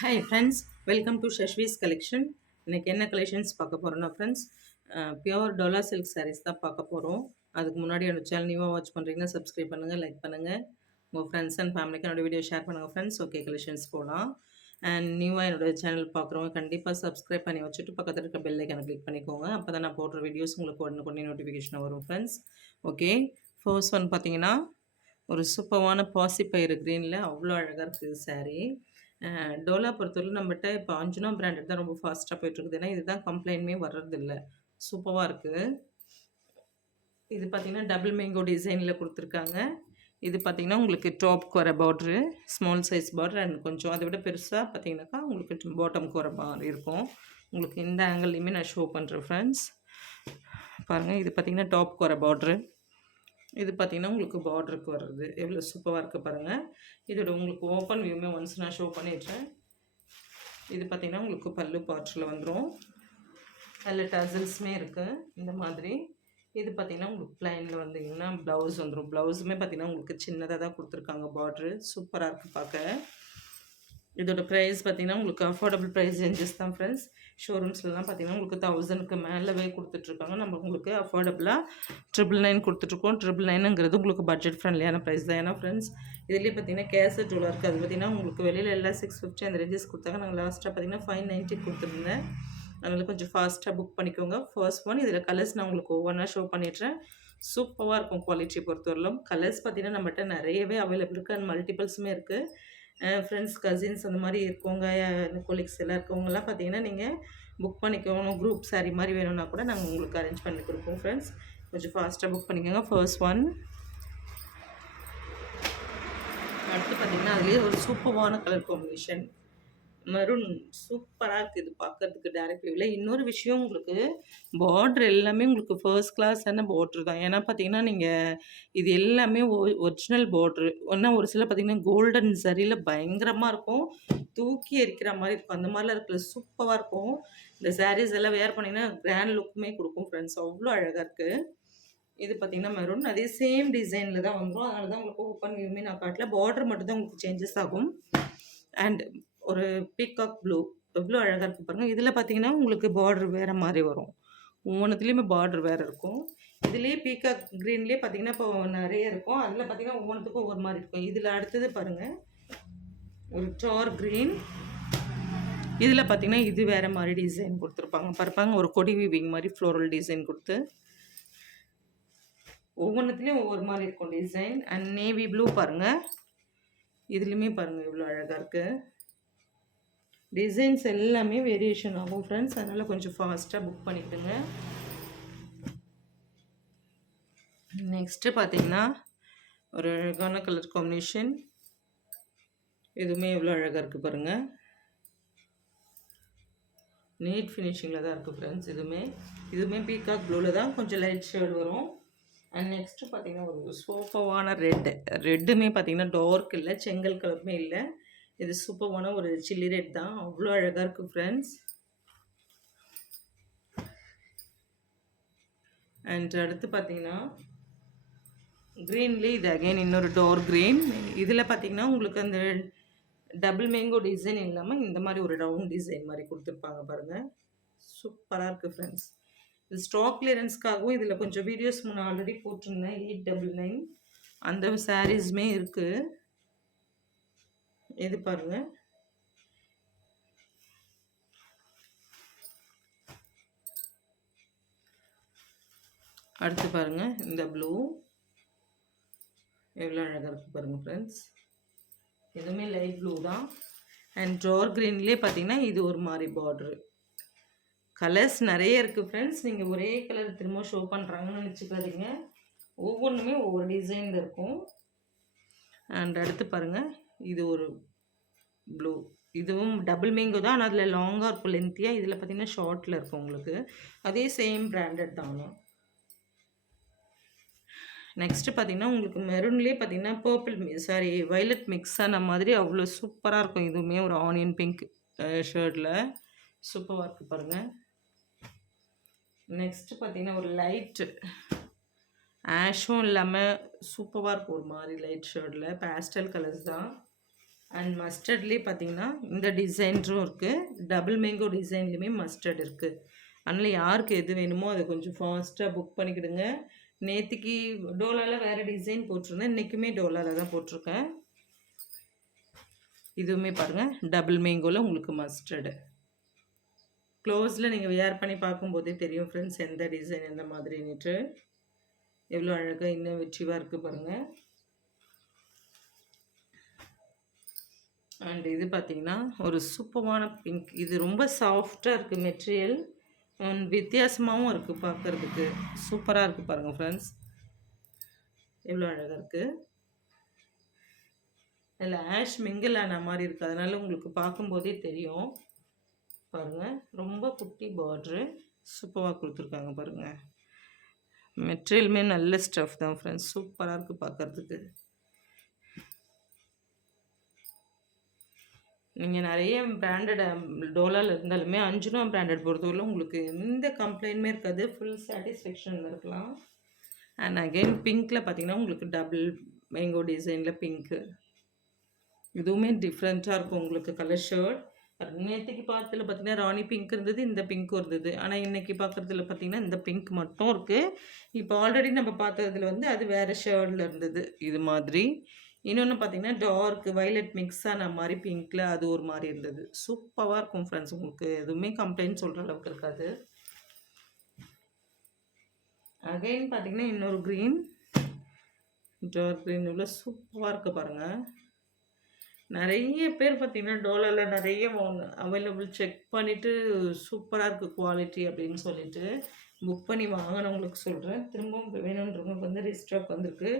Hi friends, welcome to Shashvi's collection. இன்றைக்கி என்ன collections பார்க்க போகிறோன்னா friends, pure dola silk sarees தான் பார்க்க போகிறோம். அதுக்கு முன்னாடி என்னோட சேனல் நியூவாக வாட்ச் பண்ணுறீங்கன்னா சப்ஸ்கிரைப் பண்ணுங்கள், லைக் பண்ணுங்கள், உங்கள் ஃப்ரெண்ட்ஸ் அண்ட் ஃபேமிலிக்கு என்னோடய வீடியோ ஷேர் பண்ணுங்கள் ஃப்ரெண்ட்ஸ். ஓகே, கலெக்ஷன்ஸ் போகலாம். அண்ட் நியூவாக என்னோடய சேனல் பார்க்குறவங்க கண்டிப்பாக சப்ஸ்கிரைப் பண்ணி வச்சுட்டு பக்கத்தில் இருக்க பெல் ஐக்கானை கிளிக் பண்ணிக்கோங்க. அப்போ தான் நான் போடுற வீடியோஸ் உங்களுக்கு உடனே நோட்டிஃபிகேஷன் வரும் ஃப்ரெண்ட்ஸ். ஓகே, ஃபர்ஸ்ட் ஒன் பார்த்தீங்கன்னா ஒரு சூப்பரான பாசிப்பயிறு க்ரீனில் அவ்வளோ அழகாக இருக்குது சாரீ. டோலா பொறுத்தவரைக்கும் நம்மகிட்ட இப்போ அஞ்சுனா பிராண்டட் தான் ரொம்ப ஃபாஸ்ட்டாக போயிட்டுருக்குது. ஏன்னா இதுதான் கம்ப்ளைண்ட்மே வர்றதில்ல. சூப்பராக இருக்குது. இது பார்த்தீங்கன்னா டபுள் மேங்கோ டிசைனில் கொடுத்துருக்காங்க. இது பார்த்தீங்கன்னா உங்களுக்கு டாப்க்கு வர பார்ட்ரு, ஸ்மால் சைஸ் பார்டர், அண்ட் கொஞ்சம் அதை விட பெருசாக பார்த்தீங்கன்னாக்கா உங்களுக்கு பாட்டம்க்கு வர மாதிரி இருக்கும். உங்களுக்கு இந்த ஆங்கிள்லையுமே நான் ஷோ பண்ணுறேன் ஃப்ரெண்ட்ஸ். பாருங்கள், இது பார்த்தீங்கன்னா டாப்க்கு வர பார்ட்ரு, இது பார்த்தீங்கன்னா உங்களுக்கு பார்டருக்கு வர்றது எவ்வளோ சூப்பராக இருக்குது பாருங்கள். இதோட உங்களுக்கு ஓப்பன் வியூமே ஒன்ஸ் நான் ஷோ பண்ணிடுறேன். இது பார்த்தீங்கன்னா உங்களுக்கு பல்லு பார்ட்டில் வந்துடும். அதில் டசல்ஸுமே இருக்குது இந்த மாதிரி. இது பார்த்தீங்கன்னா உங்களுக்கு ப்ளைனில் வந்தீங்கன்னா ப்ளவுஸ் வந்துடும். ப்ளவுஸுமே பார்த்தீங்கன்னா உங்களுக்கு சின்னதாக தான் கொடுத்துருக்காங்க. பார்ட்ரு சூப்பராக இருக்குது பார்க்க. இதோட ப்ரைஸ் பார்த்தீங்கன்னா உங்களுக்கு அஃபோர்டபுள் ப்ரைஸ் ரேஞ்சஸ் தான் ஃப்ரெண்ட்ஸ். ஷோரூம்ஸ்லாம் பார்த்தீங்கன்னா உங்களுக்கு 1000க்கு மேலவே கொடுத்துட்ருக்காங்க. நம்ம உங்களுக்கு அஃபோர்டபுளாக 999 கொடுத்துட்ருக்கோம். 999ங்கிறது உங்களுக்கு பட்ஜெட் ஃப்ரெண்ட்லியான ப்ரைஸ் தான். ஏன்னா ஃப்ரெண்ட்ஸ் இதுலேயே பார்த்தீங்கன்னா கேசட் ஜுவலாக இருக்குது. அது பார்த்தீங்கன்னா உங்களுக்கு வெளியில் எல்லாம் 650 அந்த ரேஞ்சஸ் கொடுத்தாங்க. நாங்கள் லாஸ்ட்டாக பார்த்தீங்கன்னா 590 கொடுத்துருந்தேன். அதனால் கொஞ்சம் ஃபாஸ்ட்டாக புக் பண்ணிக்கோங்க. ஃபர்ஸ்ட் ஒன் இதில் கலர்ஸ் நான் உங்களுக்கு ஒவ்வொன்றா ஷோ பண்ணிடுறேன். சூப்பராக இருக்கும் குவாலிட்டி பொறுத்தவரையிலும். கலர்ஸ் பார்த்தீங்கன்னா நம்மகிட்ட நிறையவே அவைலபிள் இருக்குது அண்ட் மல்டிபிள்ஸுமே இருக்குது. ஃப்ரெண்ட்ஸ், கசின்ஸ் அந்த மாதிரி இருக்கவங்க, கொலீக்ஸ் எல்லாம் இருக்கவங்கலாம் பார்த்தீங்கன்னா நீங்கள் புக் பண்ணிக்கோங்க. குரூப் சாரீ மாதிரி வேணும்னா கூட நாங்கள் உங்களுக்கு அரேஞ்ச் பண்ணி கொடுப்போம் ஃப்ரெண்ட்ஸ். கொஞ்சம் ஃபாஸ்ட்டாக புக் பண்ணிக்கோங்க. First one. அடுத்து பார்த்தீங்கன்னா அதுலேயே ஒரு சூப்பரான கலர் காம்பினேஷன் மெரூன் சூப்பராக இருக்குது. இது பார்க்குறதுக்கு டேரக்ட் வியூவில். இன்னொரு விஷயம், உங்களுக்கு பார்ட்ரு எல்லாமே உங்களுக்கு ஃபர்ஸ்ட் கிளாஸான பார்ட்ரு தான். ஏன்னா பார்த்தீங்கன்னா நீங்கள் இது எல்லாமே ஒரிஜினல் பார்ட்ரு. ஒன்றா ஒரு சில பார்த்தீங்கன்னா கோல்டன் சரியில் பயங்கரமாக இருக்கும், தூக்கி எரிக்கிற மாதிரி இருக்கும். அந்த மாதிரிலாம் இருக்கிறது சூப்பராக இருக்கும். இந்த சாரீஸ் எல்லாம் வேர் பண்ணிங்கன்னா கிராண்ட் லுக்குமே கொடுக்கும் ஃப்ரெண்ட்ஸ். அவ்வளோ அழகாக இருக்குது. இது பார்த்தீங்கன்னா மெரூன் அதே சேம் டிசைனில் தான் வந்துடும். அதனால தான் உங்களுக்கு ஓப்பன் வியூமே நான் காட்டல. பார்டர் மட்டும் தான் உங்களுக்கு சேஞ்சஸ் ஆகும். அண்ட் ஒரு பீகாக் ப்ளூ எவ்வளோ அழகாக இருக்குது பாருங்கள். இதில் பார்த்தீங்கன்னா உங்களுக்கு பார்டர் வேறு மாதிரி வரும். ஒவ்வொன்றுத்துலேயுமே பார்டர் வேறு இருக்கும். இதுலேயே பீகாக் க்ரீன்லேயே பார்த்தீங்கன்னா இப்போ நிறைய இருக்கும். அதில் பார்த்தீங்கன்னா ஒவ்வொன்றுத்துக்கும் ஒவ்வொரு மாதிரி இருக்கும். இதில் அடுத்தது பாருங்கள் ஒரு டார்க் க்ரீன். இதில் பார்த்தீங்கன்னா இது வேறு மாதிரி டிசைன் கொடுத்துருப்பாங்க பாருப்பாங்க. ஒரு கொடி வீவிங் மாதிரி ஃப்ளோரல் டிசைன் கொடுத்து ஒவ்வொன்றுத்துலேயும் ஒவ்வொரு மாதிரி இருக்கும் டிசைன். அண்ட் நேவி ப்ளூ பாருங்கள். இதுலேயுமே பாருங்கள் இவ்வளோ அழகாக இருக்குது. டிசைன்ஸ் எல்லாமே வேரியேஷன் ஆகும் ஃப்ரெண்ட்ஸ். அதனால் கொஞ்சம் ஃபாஸ்ட்டாக புக் பண்ணிவிடுங்க. நெக்ஸ்ட்டு பார்த்தீங்கன்னா ஒரு அழகான கலர் காம்பினேஷன். இதுவுமே எவ்வளோ அழகாக இருக்குது பாருங்கள். நீட் ஃபினிஷிங்கில் தான் இருக்குது ஃப்ரெண்ட்ஸ். இதுவுமே பீகாக் ப்ளூவில் தான் கொஞ்சம் லைட் ஷேட் வரும். அண்ட் நெக்ஸ்ட்டு பார்த்தீங்கன்னா ஒரு சூப்பரான ரெட்டுமே பார்த்தீங்கன்னா டார்க் இல்லை, செங்கல் கலருமே இல்லை. இது சூப்பரான ஒரு சில்லி ரெட் தான். அவ்வளோ அழகாக இருக்குது ஃப்ரெண்ட்ஸ். அண்ட் அடுத்து பார்த்தீங்கன்னா க்ரீன்லேயே இது அகைன் இன்னொரு டார்க் க்ரீன். இதில் பார்த்தீங்கன்னா உங்களுக்கு அந்த டபுள் மேங்கோ டிசைன் இல்லாமல் இந்த மாதிரி ஒரு ரவுண்ட் டிசைன் மாதிரி கொடுத்துருப்பாங்க பாருங்கள். சூப்பராக இருக்குது ஃப்ரெண்ட்ஸ். இது ஸ்டாக் கிளியரன்ஸ்க்காகவும் இதில் கொஞ்சம் வீடியோஸ் முன்னே ஆல்ரெடி போட்டிருந்தேன். 899 அந்த சாரீஸுமே இருக்குது. இது பாருங்கள். அடுத்து பாருங்கள் இந்த ப்ளூ எவ்வளோ அழகாக இருக்குது பாருங்கள் ஃப்ரெண்ட்ஸ். எதுவுமே லைட் ப்ளூ தான். அண்ட் டார்க் க்ரீன்லேயே பார்த்தீங்கன்னா இது ஒரு மாதிரி பார்ட்ரு. கலர்ஸ் நிறைய இருக்குது ஃப்ரெண்ட்ஸ். நீங்கள் ஒரே கலர் திரும்ப ஷோ பண்ணுறாங்கன்னு நினச்சிக்காதீங்க. ஒவ்வொன்றுமே ஒவ்வொரு டிசைனில் இருக்கும். அண்ட் அடுத்து பாருங்கள் இது ஒரு ப்ளூ. இதுவும் டபுள் மேங்கோ தான், ஆனால் அதில் லாங்காக இருக்கும், லென்த்தியாக. இதில் பார்த்தீங்கன்னா ஷார்ட்டில் இருக்கும் உங்களுக்கு. அதே சேம் பிராண்டட் தானே. நெக்ஸ்ட்டு பார்த்தீங்கன்னா உங்களுக்கு மெரூன்லேயே பார்த்தீங்கன்னா பர்பிள் வயலட் மிக்ஸ் ஆன மாதிரி அவ்வளோ சூப்பராக இருக்கும். இதுவுமே ஒரு ஆனியன் பிங்க் ஷர்ட்டில் சூப்பராக இருக்குது பாருங்கள். நெக்ஸ்ட்டு பார்த்தீங்கன்னா ஒரு லைட்டு ஆஷும் இல்லாமல் சூப்பராக இருக்கும். ஒரு மாதிரி லைட் ஷர்ட்டில் பேஸ்டல் கலர்ஸ் தான். அண்ட் மஸ்டர்ட்லேயே பார்த்தீங்கன்னா இந்த டிசைன்ஸும் இருக்குது, டபுள் மேங்கோ டிசைன்லேயுமே மஸ்டர்ட் இருக்குது. அதனால் யாருக்கு எது வேணுமோ அதை கொஞ்சம் ஃபாஸ்ட்டாக புக் பண்ணிக்கிடுங்க. நேற்றுக்கு டோலாவில் வேறு டிசைன் போட்டிருந்தேன், இன்றைக்குமே டோலாவில் தான் போட்டிருக்கேன். இதுவுமே பாருங்கள் டபுள் மேங்கோவில் உங்களுக்கு மஸ்டர்டு. க்ளோஸில் நீங்கள் வியர் பண்ணி பார்க்கும்போதே தெரியும் ஃப்ரெண்ட்ஸ் எந்த டிசைன் எந்த மாதிரின்னுட்டு. எவ்வளோ அழகாக இன்னும் வெற்றிவாக இருக்குது பாருங்கள். அண்ட் இது பார்த்தீங்கன்னா ஒரு சூப்பரான பிங்க். இது ரொம்ப சாஃப்டாக இருக்குது மெட்டீரியல், வித்தியாசமாகவும் இருக்குது பார்க்குறதுக்கு. சூப்பராக இருக்குது பாருங்கள் ஃப்ரெண்ட்ஸ், எவ்வளோ அழகாக இருக்குது. அதில் ஆஷ் மிங்கிள் ஆன மாதிரி இருக்குது, அதனால் உங்களுக்கு பார்க்கும்போதே தெரியும் பாருங்கள். ரொம்ப குட்டி பார்ட்ரு, சூப்பராக கொடுத்துருக்காங்க பாருங்கள். மெட்டீரியலுமே நல்ல ஸ்டஃப் தான் ஃப்ரெண்ட்ஸ், சூப்பராக இருக்குது பார்க்குறதுக்கு. நீங்கள் நிறைய பிராண்டட் டோலாவில் இருந்தாலுமே அஞ்சுனா பிராண்டட் பொறுத்தவரை உங்களுக்கு எந்த கம்ப்ளைண்ட்டுமே இருக்காது, ஃபுல் சாட்டிஸ்ஃபேக்ஷனில் இருக்கலாம். அண்ட் அகெயின் பிங்க்கில் பார்த்தீங்கன்னா உங்களுக்கு டபுள் மேங்கோ டிசைனில் பிங்க்கு, இதுவுமே டிஃப்ரெண்ட்டாக இருக்கும் உங்களுக்கு கலர் ஷர்ட். நேற்றுக்கு பார்த்ததில் பார்த்தீங்கன்னா ராணி பிங்க் இருந்தது, இந்த பிங்க்கும் இருந்தது. ஆனால் இன்றைக்கி பார்க்குறதுல பார்த்தீங்கன்னா இந்த பிங்க் மட்டும் இருக்குது. இப்போ ஆல்ரெடி நம்ம பார்த்ததுல வந்து அது வேறு ஷர்ட்டில் இருந்தது இது மாதிரி. இன்னொன்று பார்த்தீங்கன்னா டார்க் வயலட் மிக்ஸ் ஆன மாதிரி பிங்க்கில் அது ஒரு மாதிரி இருந்தது. சூப்பராக இருக்கும் ஃப்ரெண்ட்ஸ், உங்களுக்கு எதுவுமே கம்ப்ளைண்ட் சொல்கிற அளவுக்கு இருக்காது. அகைன் பார்த்தீங்கன்னா இன்னொரு க்ரீன், டார்க் க்ரீன் இவ்வளோ சூப்பராக இருக்குது பாருங்கள். நிறைய பேர் பார்த்தீங்கன்னா டோலாவில் நிறைய அவைலபிள் செக் பண்ணிவிட்டு சூப்பராக இருக்குது குவாலிட்டி அப்படின்னு சொல்லிட்டு புக் பண்ணி வாங்கினவங்களுக்கு சொல்கிறேன். திரும்பவும் வேணுன்றவங்களுக்கு வந்து ரீஸ்டாக் வந்திருக்கு,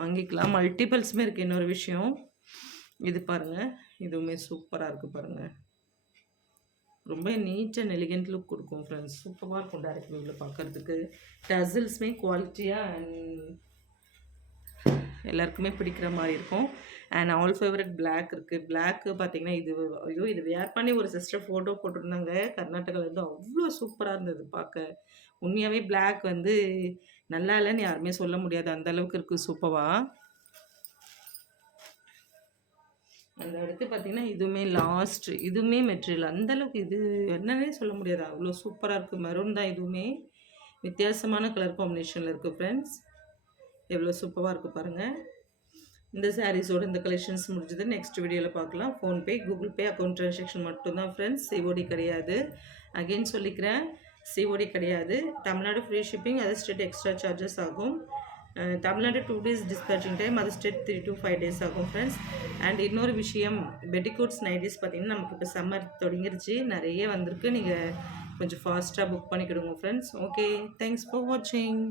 வாங்கிக்கலாம். மல்டிபிள்ஸுமே இருக்குது. இன்னொரு விஷயம் இது பாருங்கள், இதுவுமே சூப்பராக இருக்குது பாருங்கள். ரொம்ப நீட் அண்ட் எலிகென்ட் லுக் கொடுக்கும் ஃப்ரெண்ட்ஸ், சூப்பராக இருக்கும் டைரக்ட் வியூவில் பார்க்குறதுக்கு. டசில்ஸுமே குவாலிட்டியாக அண்ட் எல்லாருக்குமே பிடிக்கிற மாதிரி இருக்கும். அண்ட் ஆல் ஃபேவரட் பிளாக் இருக்குது. பிளாக்கு பார்த்தீங்கன்னா இது ஐயோ இது வேர் பண்ணி ஒரு சிஸ்டர் ஃபோட்டோ போட்டிருந்தாங்க கர்நாடகாவிலேருந்து, அவ்வளோ சூப்பராக இருந்தது பார்க்க. உண்மையாகவே பிளாக் வந்து நல்லா இல்லைன்னு யாருமே சொல்ல முடியாது, அந்தளவுக்கு இருக்குது சூப்பராக. அந்த அடுத்து பார்த்திங்கன்னா இதுவுமே லாஸ்ட், இதுவுமே மெட்டீரியல் அந்தளவுக்கு இது என்னன்னே சொல்ல முடியாது, அவ்வளோ சூப்பராக இருக்குது. மெரூன் தான், இதுவுமே வித்தியாசமான கலர் காம்பினேஷனில் இருக்குது ஃப்ரெண்ட்ஸ், எவ்வளோ சூப்பராக இருக்குது பாருங்கள். இந்த சாரீஸோடு இந்த கலெக்ஷன்ஸ் முடிஞ்சது. நெக்ஸ்ட் வீடியோவில் பார்க்கலாம். PhonePe Google Pay account transaction மட்டும்தான் ஃப்ரெண்ட்ஸ், சிஓடி கிடையாது. அகெயின் சொல்லிக்கிறேன், சிஓடி கிடையாது. Tamil Nadu free shipping, other state extra charges ஆகும். Tamil Nadu 2 days dispatching time, other state 3 to 5 days ஆகும் ஃப்ரெண்ட்ஸ். அண்ட் இன்னொரு விஷயம், பெட்டிகோட்ஸ் நைட்டிஸ் பார்த்திங்கன்னா நமக்கு இப்போ சம்மர் தொடங்கிருச்சு, நிறைய வந்திருக்கு. நீங்கள் கொஞ்சம் ஃபாஸ்ட்டாக புக் பண்ணிக்கிடுங்க ஃப்ரெண்ட்ஸ். ஓகே, தேங்க்ஸ் ஃபார் வாட்சிங்.